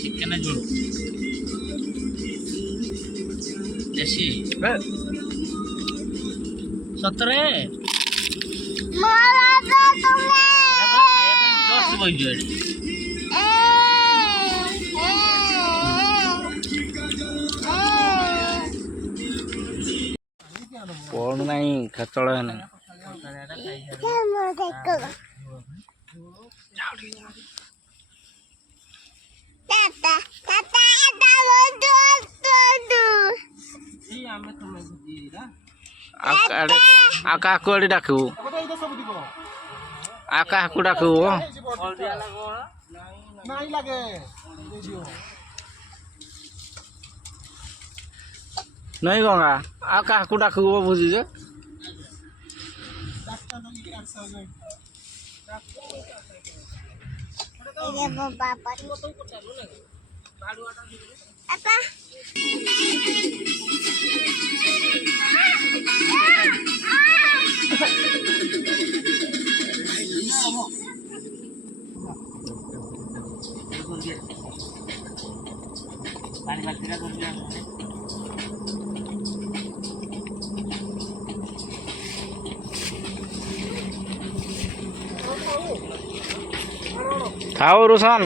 चिकन जोड़ देसी सतरे पढ़ नहीं खतड़ है ना आकाश को डाकू आकाश को डाकू नहीं गंगा आकाश को डाकू बुझी जे खाओ रोशन